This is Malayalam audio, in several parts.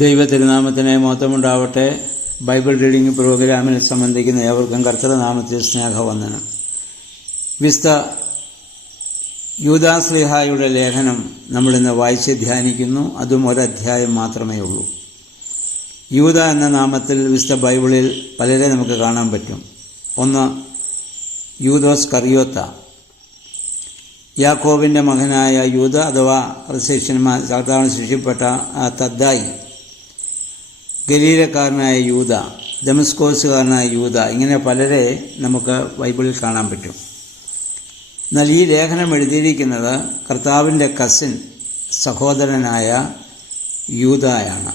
ദൈവ തിരുനാമത്തിന് മഹത്വമുണ്ടാവട്ടെ. ബൈബിൾ റീഡിംഗ് പ്രോഗ്രാമിൽ സംബന്ധിക്കുന്ന ഏവർക്കും കർത്തൃനാമത്തിൽ സ്നേഹവന്ദനം. വിശുദ്ധ യൂദാശ്ലീഹായുടെ ലേഖനം നമ്മളിന്ന് വായിച്ച് ധ്യാനിക്കുന്നു. അതും ഒരധ്യായം മാത്രമേ ഉള്ളൂ. യൂദ എന്ന നാമത്തിൽ വിശുദ്ധ ബൈബിളിൽ പലരെ നമുക്ക് കാണാൻ പറ്റും. ഒന്ന്, യൂദോസ് കറിയോത്ത, യാക്കോബിന്റെ മകനായ യൂദ അഥവാ കർത്താവിന് സൃഷ്ടിപ്പെട്ട തദ്ദായി, ഗലീലക്കാരനായ യൂദ, ദമസ്കോസുകാരനായ യൂദ, ഇങ്ങനെ പലരെ നമുക്ക് ബൈബിളിൽ കാണാൻ പറ്റും. എന്നാൽ ഈ ലേഖനം എഴുതിയിരിക്കുന്നത് കർത്താവിൻ്റെ കസിൻ സഹോദരനായ യൂദായാണ്.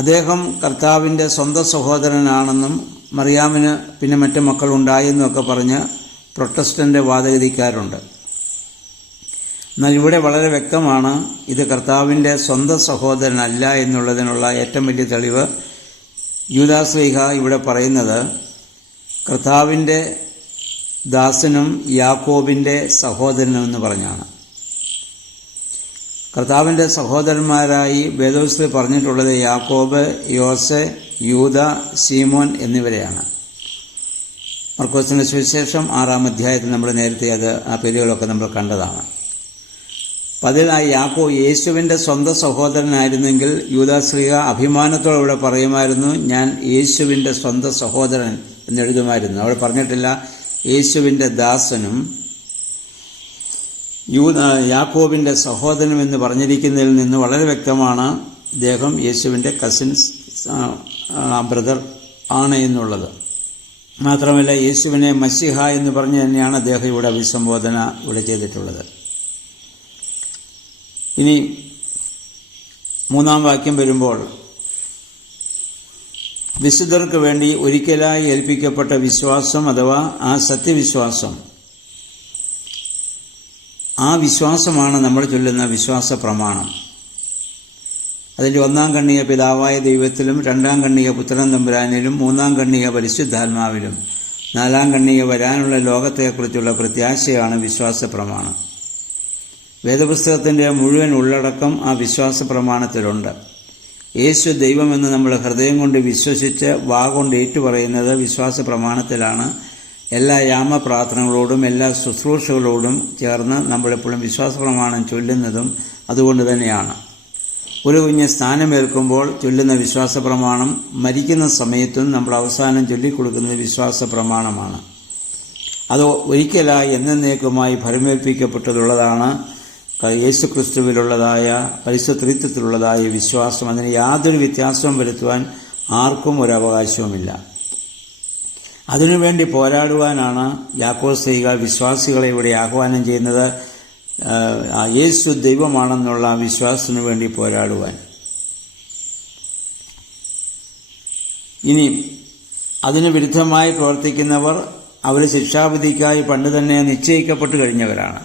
അദ്ദേഹം കർത്താവിൻ്റെ സ്വന്തം സഹോദരനാണെന്നും മറിയാമിന് പിന്നെ മറ്റു മക്കളുണ്ടായെന്നൊക്കെ പറഞ്ഞ് പ്രൊട്ടസ്റ്റന്റ് വാദഗതിക്കാരുണ്ട്. എന്നാൽ ഇവിടെ വളരെ വ്യക്തമാണ്, ഇത് കർത്താവിൻ്റെ സ്വന്തം സഹോദരനല്ല എന്നുള്ളതിനുള്ള ഏറ്റവും വലിയ തെളിവ് യൂദാശ്ലീഹ ഇവിടെ പറയുന്നത് കർത്താവിൻ്റെ ദാസനും യാക്കോബിൻ്റെ സഹോദരനും എന്ന് പറഞ്ഞാണ്. കർത്താവിൻ്റെ സഹോദരന്മാരായി വേദപുസ്തകത്തിൽ പറഞ്ഞിട്ടുള്ളത് യാക്കോബ്, യോസെ, യൂദ, ശീമോൻ എന്നിവരെയാണ്. മർക്കോസിന്റെ സുവിശേഷം 6-ാം അധ്യായത്തിൽ നമ്മൾ നേരത്തെ ആ പേരുകളൊക്കെ നമ്മൾ കണ്ടതാണ്. അതിൽ ആ യേശുവിൻ്റെ സ്വന്തം സഹോദരനായിരുന്നെങ്കിൽ യൂദാശ്ലീഹ അഭിമാനത്തോടെ ഇവിടെ പറയുമായിരുന്നു, ഞാൻ യേശുവിൻ്റെ സ്വന്തം സഹോദരൻ എന്നെഴുതുമായിരുന്നു. അവിടെ പറഞ്ഞിട്ടില്ല യേശുവിൻ്റെ ദാസനും യാക്കോബിൻ്റെ സഹോദരനും എന്ന് പറഞ്ഞിരിക്കുന്നതിൽ നിന്ന് വളരെ വ്യക്തമാണ് ഇദ്ദേഹം യേശുവിൻ്റെ കസിൻസ് ബ്രദർ ആണ് എന്നുള്ളത്. മാത്രമല്ല യേശുവിനെ മശിഹ എന്ന് പറഞ്ഞ് തന്നെയാണ് അദ്ദേഹം ഇവിടെ അഭിസംബോധന ചെയ്തിട്ടുള്ളത്. ഇനി 3-ാം വാക്യം വരുമ്പോൾ, വിശുദ്ധർക്ക് വേണ്ടി ഒരിക്കലായി ഏൽപ്പിക്കപ്പെട്ട വിശ്വാസം അഥവാ ആ സത്യവിശ്വാസം, ആ വിശ്വാസമാണ് നമ്മൾ ചൊല്ലുന്ന വിശ്വാസ പ്രമാണം. അതിൻ്റെ 1-ാം കണ്ണിക പിതാവായ ദൈവത്തിലും, 2-ാം കണ്ണിക പുത്രൻ തമ്പുരാനിലും, 3-ാം കണ്ണിക പരിശുദ്ധാത്മാവിലും, 4-ാം കണ്ണിക വരാനുള്ള ലോകത്തെക്കുറിച്ചുള്ള പ്രത്യാശയാണ് വിശ്വാസ പ്രമാണം. വേദപുസ്തകത്തിൻ്റെ മുഴുവൻ ഉള്ളടക്കം ആ വിശ്വാസ പ്രമാണത്തിലുണ്ട്. യേശു ദൈവമെന്ന് നമ്മൾ ഹൃദയം കൊണ്ട് വിശ്വസിച്ച് വാഗൊണ്ട് ഏറ്റുപറയുന്നത് വിശ്വാസ പ്രമാണത്തിലാണ്. എല്ലാ യാമപ്രാർത്ഥനകളോടും എല്ലാ ശുശ്രൂഷകളോടും ചേർന്ന് നമ്മളെപ്പോഴും വിശ്വാസ പ്രമാണം ചൊല്ലുന്നതും അതുകൊണ്ട് തന്നെയാണ്. ഒരു കുഞ്ഞ് സ്ഥാനമേൽക്കുമ്പോൾ ചൊല്ലുന്ന വിശ്വാസ പ്രമാണം മരിക്കുന്ന സമയത്തും നമ്മൾ അവസാനം ചൊല്ലിക്കൊടുക്കുന്നത് വിശ്വാസ പ്രമാണമാണ്. അത് ഒരിക്കലായി എന്നേക്കുമായി ഫലമേൽപ്പിക്കപ്പെട്ടതുള്ളതാണ് യേശു ക്രിസ്തുവിലുള്ളതായ പരിശുദ്ധ ത്രിത്വത്തിലുള്ളതായ വിശ്വാസം. അതിന് യാതൊരു വ്യത്യാസവും വരുത്തുവാൻ ആർക്കും ഒരവകാശവുമില്ല. അതിനുവേണ്ടി പോരാടുവാനാണ് യാക്കോബ് വിശ്വാസികളെ ഇവിടെ ആഹ്വാനം ചെയ്യുന്നത്, യേശു ദൈവമാണെന്നുള്ള വിശ്വാസത്തിനു വേണ്ടി പോരാടുവാൻ. ഇനി അതിന് വിരുദ്ധമായി പ്രവർത്തിക്കുന്നവർ അവർ ശിക്ഷാവിധിക്കായി പണ്ട് തന്നെ നിശ്ചയിക്കപ്പെട്ടു കഴിഞ്ഞവരാണ്.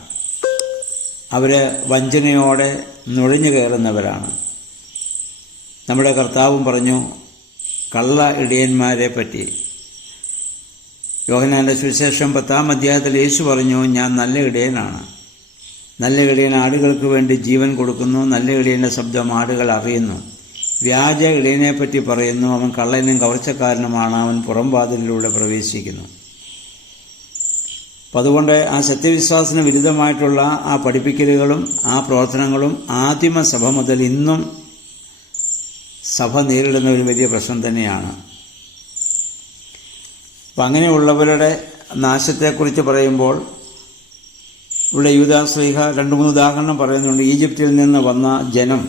അവർ വഞ്ചനയോടെ നുഴഞ്ഞു കയറുന്നവരാണ്. നമ്മുടെ കർത്താവും പറഞ്ഞു കള്ള ഇടയന്മാരെ പറ്റി. യോഹന്നാന്റെ സുവിശേഷം 10-ാം അധ്യായത്തിൽ യേശു പറഞ്ഞു, ഞാൻ നല്ല ഇടയനാണ്. നല്ല ഇടയൻ ആടുകൾക്ക് വേണ്ടി ജീവൻ കൊടുക്കുന്നു. നല്ല ഇടയന്റെ ശബ്ദം ആടുകൾ അറിയുന്നു. വ്യാജ ഇടയനെപ്പറ്റി പറയുന്നു, അവൻ കള്ളനും കവർച്ചക്കാരനുമാണ്, അവൻ പുറംവാതിലിലൂടെ പ്രവേശിക്കുന്നു. അപ്പം അതുകൊണ്ട് ആ സത്യവിശ്വാസത്തിന് വിരുദ്ധമായിട്ടുള്ള ആ പഠിപ്പിക്കലുകളും ആ പ്രവർത്തനങ്ങളും ആദിമസഭ മുതൽ ഇന്നും സഭ നേരിടുന്ന ഒരു വലിയ പ്രശ്നം തന്നെയാണ്. അപ്പം അങ്ങനെയുള്ളവരുടെ നാശത്തെക്കുറിച്ച് പറയുമ്പോൾ ഇവിടെ യൂദാശ്ലീഹ 2-3 ഉദാഹരണം പറയുന്നുണ്ട്. ഈജിപ്തിൽ നിന്ന് വന്ന ജനം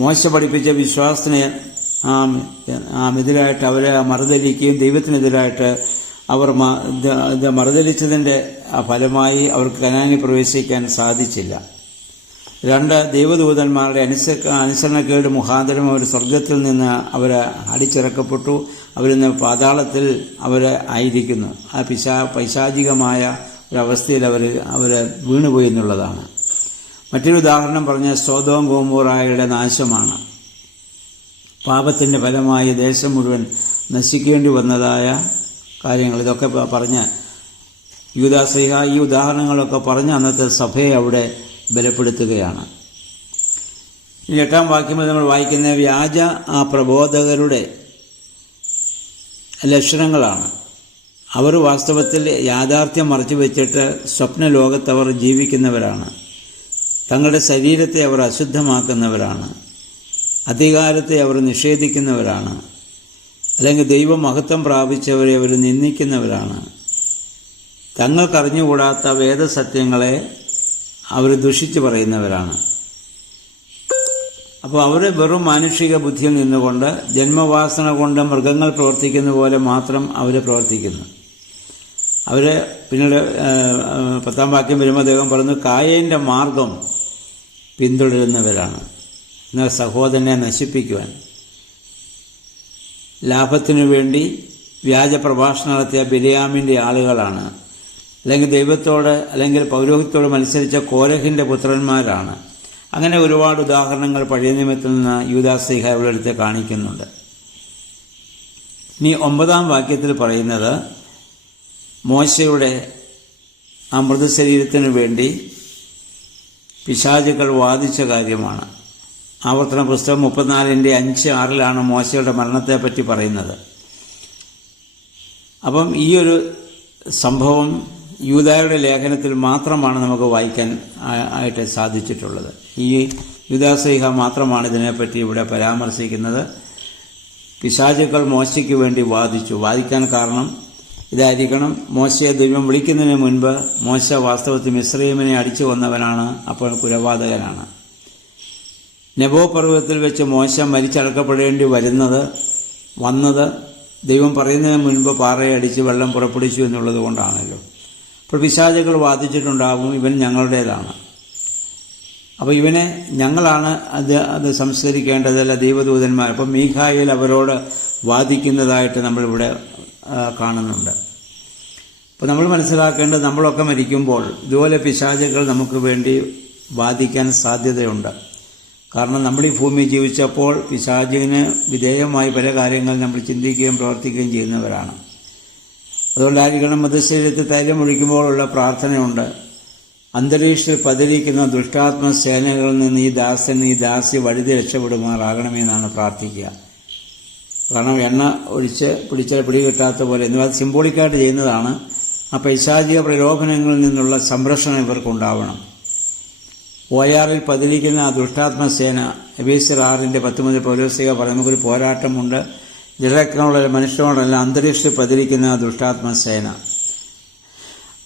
മോശ പഠിപ്പിച്ച വിശ്വാസത്തിന് എതിരായിട്ട് അവരെ മറുതലിക്കുകയും ദൈവത്തിനെതിരായിട്ട് അവർ മറുതലിച്ചതിൻ്റെ ഫലമായി അവർക്ക് കനാനിൽ പ്രവേശിക്കാൻ സാധിച്ചില്ല. 2, ദൈവദൂതന്മാരുടെ അനുസരണക്കേട് മുഖാന്തരം അവർ സ്വർഗത്തിൽ നിന്ന് അവർ അടിച്ചിറക്കപ്പെട്ടു. അവരിന്ന് പാതാളത്തിൽ അവർ ആയിരിക്കുന്നു. ആ പൈശാചികമായ ഒരവസ്ഥയിൽ അവർ വീണുപോയി എന്നുള്ളതാണ്. മറ്റൊരു ഉദാഹരണം പറഞ്ഞ സൊദോം ഗൊമോറയുടെ നാശമാണ്. പാപത്തിൻ്റെ ഫലമായി ദേശം മുഴുവൻ നശിക്കേണ്ടി വന്നതായ കാര്യങ്ങൾ. ഇതൊക്കെ പറഞ്ഞ് യൂദാശ്ലീഹ ഈ ഉദാഹരണങ്ങളൊക്കെ പറഞ്ഞ് അന്നത്തെ സഭയെ അവിടെ ബലപ്പെടുത്തുകയാണ്. 8-ാം വാക്യത്തിൽ നമ്മൾ വായിക്കുന്ന വ്യാജ പ്രബോധകരുടെ ലക്ഷണങ്ങളാണ്. അവർ വാസ്തവത്തിൽ യാഥാർത്ഥ്യം മറച്ചു വെച്ചിട്ട് സ്വപ്ന ലോകത്തവർ ജീവിക്കുന്നവരാണ്. തങ്ങളുടെ ശരീരത്തെ അവർ അശുദ്ധമാക്കുന്നവരാണ്. അധികാരത്തെ അവർ നിഷേധിക്കുന്നവരാണ്. അല്ലെങ്കിൽ ദൈവമഹത്വം പ്രാപിച്ചവരെ അവർ നിന്ദിക്കുന്നവരാണ്. തങ്ങൾക്കറിഞ്ഞുകൂടാത്ത വേദസത്യങ്ങളെ അവർ ദുഷിച്ചു പറയുന്നവരാണ്. അപ്പോൾ അവർ വെറും മാനുഷിക ബുദ്ധിയിൽ നിന്നുകൊണ്ട് ജന്മവാസന കൊണ്ട് മൃഗങ്ങൾ പ്രവർത്തിക്കുന്ന പോലെ മാത്രം അവർ പ്രവർത്തിക്കുന്നു. അവർ പിന്നീട് 10-ാം വാക്യം വരുമ്പോൾ അദ്ദേഹം പറഞ്ഞു, കായേൻ്റെ മാർഗം പിന്തുടരുന്നവരാണ്. എന്നാൽ സഹോദരനെ നശിപ്പിക്കുവാൻ ലാഭത്തിനു വേണ്ടി വ്യാജ പ്രഭാഷണം നടത്തിയ ബിലയാമിൻ്റെ ആളുകളാണ്. അല്ലെങ്കിൽ ദൈവത്തോട് അല്ലെങ്കിൽ പൗരോഹിത്യത്തോട് മത്സരിച്ച കോരഹിൻ്റെ പുത്രന്മാരാണ്. അങ്ങനെ ഒരുപാട് ഉദാഹരണങ്ങൾ പഴയ നിയമത്തിൽ നിന്ന് യൂദാശ്ലീഹ ഇവിടെ എടുത്ത് കാണിക്കുന്നുണ്ട്. ഇനി 9-ാം വാക്യത്തിൽ പറയുന്നത് മോശയുടെ ആ മൃതശരീരത്തിനു വേണ്ടി പിശാചുക്കൾ വാദിച്ച കാര്യമാണ്. ആവർത്തന പുസ്തകം 34:5-6 മോശയുടെ മരണത്തെപ്പറ്റി പറയുന്നത്. അപ്പം ഈ ഒരു സംഭവം യൂദായുടെ ലേഖനത്തിൽ മാത്രമാണ് നമുക്ക് വായിക്കാൻ ആയിട്ട് സാധിച്ചിട്ടുള്ളത്. ഈ യൂദാശ്ലീഹ മാത്രമാണ് ഇതിനെപ്പറ്റി ഇവിടെ പരാമർശിക്കുന്നത്. പിശാചുക്കൾ മോശയ്ക്ക് വേണ്ടി വാദിക്കാൻ കാരണം ഇതായിരിക്കണം. മോശയെ ദൈവം വിളിക്കുന്നതിന് മുൻപ് മോശ വാസ്തവത്തിൽ മിസ്രയീമിനെ അടിച്ചു കൊന്നവനാണ്. അപ്പോൾ കുലപാതകനാണ്. നെബോ പർവ്വതത്തിൽ വെച്ച് മോശ മരിച്ചടക്കപ്പെടേണ്ടി വന്നത് ദൈവം പറയുന്നതിന് മുൻപ് പാറയെ അടിച്ച് വെള്ളം പുറപ്പെടുവിച്ചു എന്നുള്ളത് കൊണ്ടാണല്ലോ. അപ്പോൾ പിശാചുക്കൾ വാദിച്ചിട്ടുണ്ടാകും, ഇവൻ ഞങ്ങളുടേതാണ്, അപ്പോൾ ഇവനെ ഞങ്ങളാണ് അത് സംസ്കരിക്കേണ്ടതല്ല ദൈവദൂതന്മാർ. അപ്പം മീഖായേൽ അവരോട് വാദിക്കുന്നതായിട്ട് നമ്മളിവിടെ കാണുന്നുണ്ട്. അപ്പോൾ നമ്മൾ മനസ്സിലാക്കേണ്ടത്, നമ്മളൊക്കെ മരിക്കുമ്പോൾ ഇതുപോലെ പിശാചുക്കൾ നമുക്ക് വേണ്ടി വാദിക്കാൻ സാധ്യതയുണ്ട്. കാരണം നമ്മൾ ഈ ഭൂമി ജീവിച്ചപ്പോൾ പിശാചിന് വിധേയമായി പല കാര്യങ്ങൾ നമ്മൾ ചിന്തിക്കുകയും പ്രവർത്തിക്കുകയും ചെയ്യുന്നവരാണ്. അതുകൊണ്ടായിരിക്കണം മൃതശരീരത്തിൽ തൈലം ഒഴിക്കുമ്പോഴുള്ള പ്രാർത്ഥനയുണ്ട്, അന്തരീക്ഷത്തിൽ പതിരിക്കുന്ന ദുഷ്ടാത്മ സേനകളിൽ നിന്ന് ഈ ദാസി വഴുതി രക്ഷപ്പെടുമാറാകണമെന്നാണ് പ്രാർത്ഥിക്കുക. കാരണം എണ്ണ ഒഴിച്ച് പിടികിട്ടാത്ത പോലെ എന്നിവ അത് സിംബോളിക്കായിട്ട് ചെയ്യുന്നതാണ്. ആ പൈശാചിക പ്രലോഭനങ്ങളിൽ നിന്നുള്ള സംരക്ഷണം ഇവർക്കുണ്ടാവണം. ഓയാറിൽ പതിരിക്കുന്ന ആ ദുഷ്ടാത്മസേന എബേസ്യർ 6:10 പൗലോസ്ലീഹ പറയും, നമുക്കൊരു പോരാട്ടമുണ്ട്, ജഡരക്തമുള്ള മനുഷ്യനോടല്ല അന്തരീക്ഷത്തിൽ പതിരിക്കുന്ന ആ ദുഷ്ടാത്മസേന.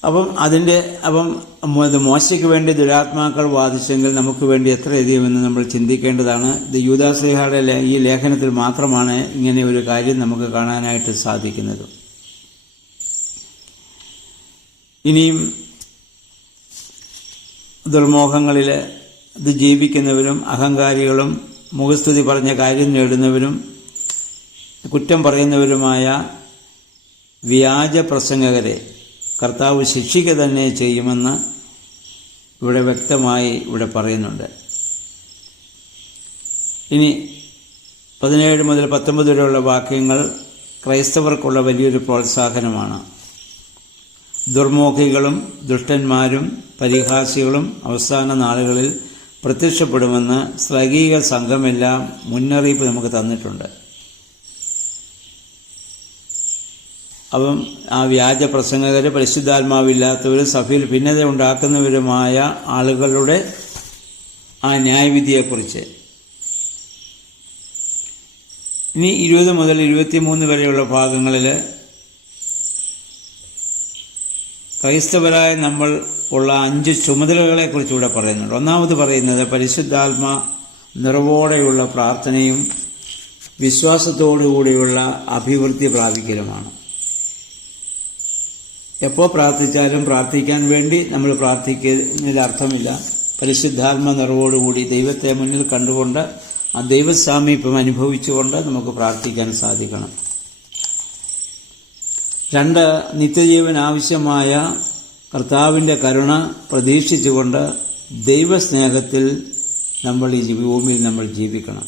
അപ്പം മോശയ്ക്ക് വേണ്ടി ദുരാത്മാക്കൾ വാദിച്ചെങ്കിൽ നമുക്ക് വേണ്ടി എത്ര എതിയുമെന്ന് നമ്മൾ ചിന്തിക്കേണ്ടതാണ്. ഇത് യൂദാശ്ലീഹയുടെ ഈ ലേഖനത്തിൽ മാത്രമാണ് ഇങ്ങനെ ഒരു കാര്യം നമുക്ക് കാണാനായിട്ട് സാധിക്കുന്നത്. ഇനിയും ദുർമോഹങ്ങളിൽ ഇത് ജീവിക്കുന്നവരും അഹങ്കാരികളും മുഖസ്തുതി പറഞ്ഞ കാര്യം നേടുന്നവരും കുറ്റം പറയുന്നവരുമായ വ്യാജ പ്രസംഗകരെ കർത്താവ് ശിക്ഷിക്കുക തന്നെ ചെയ്യുമെന്ന് ഇവിടെ വ്യക്തമായി പറയുന്നുണ്ട്. ഇനി 17 മുതൽ 19 വരെയുള്ള വാക്യങ്ങൾ ക്രൈസ്തവർക്കുള്ള വലിയൊരു പ്രോത്സാഹനമാണ്. ദുർമോഹികളും ദുഷ്ടന്മാരും പരിഹാസികളും അവസാന നാളുകളിൽ പ്രത്യക്ഷപ്പെടുമെന്ന് ശ്ലൈകീക സംഘമെല്ലാം മുന്നറിയിപ്പ് നമുക്ക് തന്നിട്ടുണ്ട്. അപ്പം ആ വ്യാജ പ്രസംഗകർ, പരിശുദ്ധാത്മാവില്ലാത്തവരും സഭയിൽ ഭിന്നത ഉണ്ടാക്കുന്നവരുമായ ആളുകളുടെ ആ ന്യായവിധിയെക്കുറിച്ച് ഇനി 20 മുതൽ 23 വരെയുള്ള ഭാഗങ്ങളിൽ ക്രൈസ്തവരായ നമ്മൾ ഉള്ള 5 ചുമതലകളെക്കുറിച്ച് ഇവിടെ പറയുന്നുണ്ട്. ഒന്നാമത് പറയുന്നത് പരിശുദ്ധാത്മ നിറവോടെയുള്ള പ്രാർത്ഥനയും വിശ്വാസത്തോടുകൂടിയുള്ള അഭിവൃദ്ധി പ്രാപിക്കലുമാണ്. എപ്പോൾ പ്രാർത്ഥിച്ചാലും പ്രാർത്ഥിക്കാൻ വേണ്ടി നമ്മൾ പ്രാർത്ഥിക്കുന്നതിൽ അർത്ഥമില്ല. പരിശുദ്ധാത്മ നിറവോടുകൂടി ദൈവത്തെ മുന്നിൽ കണ്ടുകൊണ്ട് ആ ദൈവസാമീപ്യം അനുഭവിച്ചുകൊണ്ട് നമുക്ക് പ്രാർത്ഥിക്കാൻ സാധിക്കണം. 2, നിത്യജീവൻ ആവശ്യമായ കർത്താവിൻ്റെ കരുണ പ്രതീക്ഷിച്ചുകൊണ്ട് ദൈവസ്നേഹത്തിൽ നമ്മൾ ഈ ഭൂമിയിൽ നമ്മൾ ജീവിക്കണം.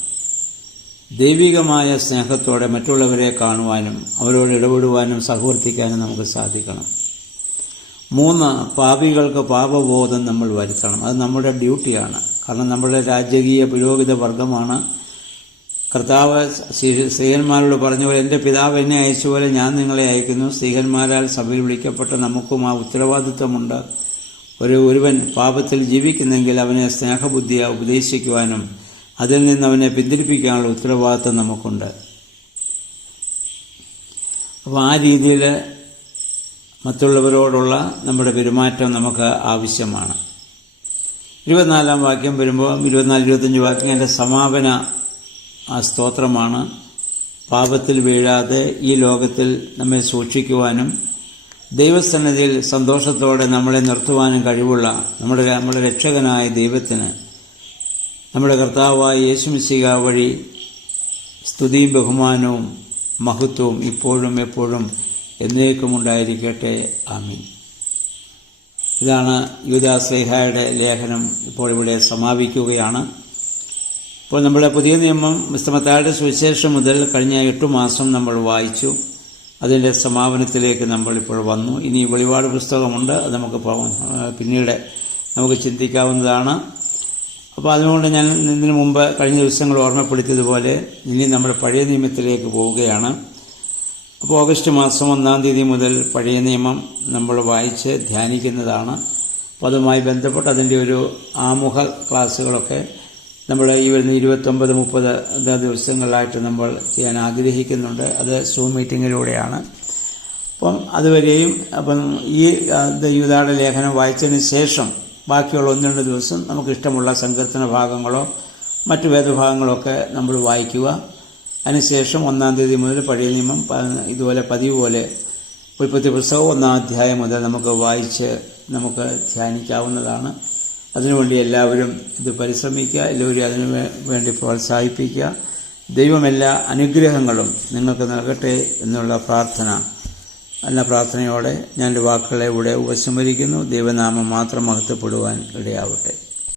ദൈവികമായ സ്നേഹത്തോടെ മറ്റുള്ളവരെ കാണുവാനും അവരോട് ഇടപെടുവാനും സഹവർത്തിക്കാനും നമുക്ക് സാധിക്കണം. 3, പാപികൾക്ക് പാപബോധം നമ്മൾ വരുത്തണം. അത് നമ്മുടെ ഡ്യൂട്ടിയാണ്. കാരണം നമ്മുടെ രാജകീയ പുരോഹിത വർഗമാണ്. കർത്താവ് സ്ത്രീഹന്മാരോട് പറഞ്ഞ പോലെ എൻ്റെ പിതാവ് എന്നെ അയച്ചപോലെ ഞാൻ നിങ്ങളെ അയക്കുന്നു. സ്ത്രീഹന്മാരാൽ സഭയിൽ വിളിക്കപ്പെട്ട നമുക്കും ആ ഉത്തരവാദിത്വമുണ്ട്. ഒരുവൻ പാപത്തിൽ ജീവിക്കുന്നെങ്കിൽ അവനെ സ്നേഹബുദ്ധിയെ ഉപദേശിക്കുവാനും അതിൽ നിന്ന് അവനെ പിന്തിരിപ്പിക്കാനുള്ള ഉത്തരവാദിത്വം നമുക്കുണ്ട്. അപ്പോൾ ആ രീതിയിൽ മറ്റുള്ളവരോടുള്ള നമ്മുടെ പെരുമാറ്റം നമുക്ക് ആവശ്യമാണ്. 24-ാം വാക്യം വരുമ്പോൾ 24-25 വാക്യം എൻ്റെ സമാപന സ്തോത്രമാണ്. പാപത്തിൽ വീഴാതെ ഈ ലോകത്തിൽ നമ്മെ സൂക്ഷിക്കുവാനും ദൈവസന്നിധിയിൽ സന്തോഷത്തോടെ നമ്മളെ നിർത്തുവാനും കഴിവുള്ള നമ്മുടെ രക്ഷകനായ ദൈവത്തിന് നമ്മുടെ കർത്താവായ യേശുമിശിഹ വഴി സ്തുതിയും ബഹുമാനവും മഹത്വവും ഇപ്പോഴും എപ്പോഴും എന്നേക്കും ഉണ്ടായിരിക്കട്ടെ. ആമീൻ. ഇതാണ് യൂദാശ്ലീഹായുടെ ലേഖനം ഇപ്പോൾ ഇവിടെ സമാപിക്കുകയാണ്. ഇപ്പോൾ നമ്മുടെ പുതിയ നിയമം മത്തായിയുടെ സുവിശേഷം മുതൽ കഴിഞ്ഞ 8 മാസം നമ്മൾ വായിച്ചു. അതിൻ്റെ സമാപനത്തിലേക്ക് നമ്മൾ ഇപ്പോൾ വന്നു. ഇനി വെളിപാട് പുസ്തകമുണ്ട്, അത് നമുക്ക് പിന്നീട് നമുക്ക് ചിന്തിക്കാവുന്നതാണ്. അപ്പോൾ അതുകൊണ്ട് ഞാൻ ഇതിനു മുമ്പ് കഴിഞ്ഞ ദിവസങ്ങൾ ഓർമ്മപ്പെടുത്തിയതുപോലെ ഇനി നമ്മൾ പഴയ നിയമത്തിലേക്ക് പോവുകയാണ്. അപ്പോൾ ഓഗസ്റ്റ് മാസം 1-ാം തീയതി മുതൽ പഴയ നിയമം നമ്മൾ വായിച്ച് ധ്യാനിക്കുന്നതാണ്. അപ്പോൾ അതുമായി ബന്ധപ്പെട്ട് അതിൻ്റെ ഒരു ആമുഖ ക്ലാസ്സുകളൊക്കെ നമ്മൾ ഈ വരുന്ന 29-30 ദിവസങ്ങളിലായിട്ട് നമ്മൾ ചെയ്യാൻ ആഗ്രഹിക്കുന്നുണ്ട്. അത് സൂം മീറ്റിങ്ങിലൂടെയാണ്. അപ്പം അതുവരെയും ഈ യൂദായുടെ ലേഖനം വായിച്ചതിന് ശേഷം ബാക്കിയുള്ള 1-2 ദിവസം നമുക്കിഷ്ടമുള്ള സങ്കീർത്തന ഭാഗങ്ങളോ മറ്റു വേദഭാഗങ്ങളോ ഒക്കെ നമ്മൾ വായിക്കുക. അതിനുശേഷം 1-ാം തീയതി മുതൽ പഴയ നിയമം ഇതുപോലെ പതിവ് പോലെ ഉൽപ്പത്തി പുസ്തകം 1-ാം അധ്യായം മുതൽ നമുക്ക് വായിച്ച് നമുക്ക് ധ്യാനിക്കാവുന്നതാണ്. അതിനുവേണ്ടി എല്ലാവരും ഇത് പരിശ്രമിക്കുക, എല്ലാവരും അതിനു വേണ്ടി പ്രോത്സാഹിപ്പിക്കുക. ദൈവം എല്ലാ അനുഗ്രഹങ്ങളും നിങ്ങൾക്ക് നൽകട്ടെ എന്നുള്ള പ്രാർത്ഥനയോടെ ഞാൻ എൻ്റെ വാക്കുകളെ ഇവിടെ ഉപസംഹരിക്കുന്നു. ദൈവനാമം മാത്രം മഹത്വപ്പെടുവാൻ ഇടയാവട്ടെ.